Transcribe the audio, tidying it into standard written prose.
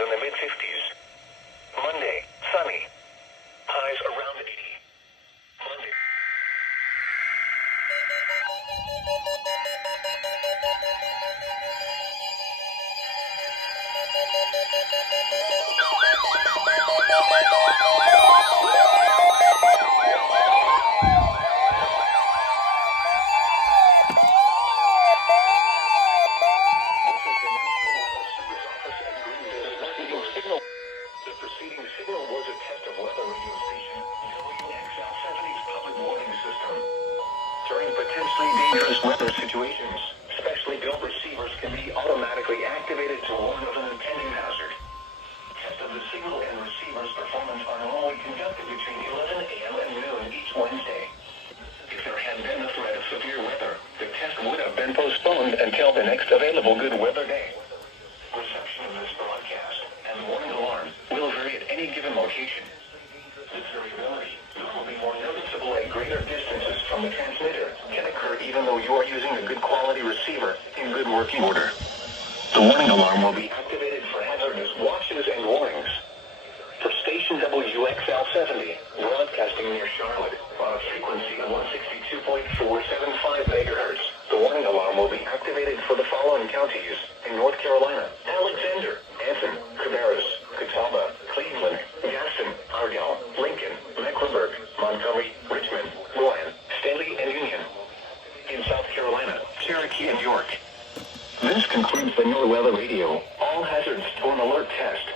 in the mid-50s. Monday, sunny. Highs around 80. Monday. The preceding signal was a test of weather radio station WXL70's public warning system. During potentially dangerous weather situations, specially built receivers can be automatically activated to warn of an impending hazard. Tests of the signal and receiver's performance are normally conducted between 11 a.m. and noon each Wednesday. If there had been a threat of severe weather, the test would have been postponed until the next available good weather day. Reception of this broadcast and warning alarm will vary at any given location. This variability, which will be more noticeable at greater distances from the transmitter, can occur even though you are using a good quality receiver in good working order. The warning alarm will be activated for hazardous watches and warnings. For station WXL70, broadcasting near Charlotte, on a frequency of 162.475 megahertz, the warning alarm will be activated for the following counties in North Carolina: Alexander, Anson, Cabarrus, Catawba, Cleveland, Gaston, Argyle, Lincoln, Mecklenburg, Montgomery, Richmond, Rowan, Stanley, and Union. In South Carolina, Cherokee, and York. This concludes the NOAA Weather Radio All Hazards Storm Alert Test.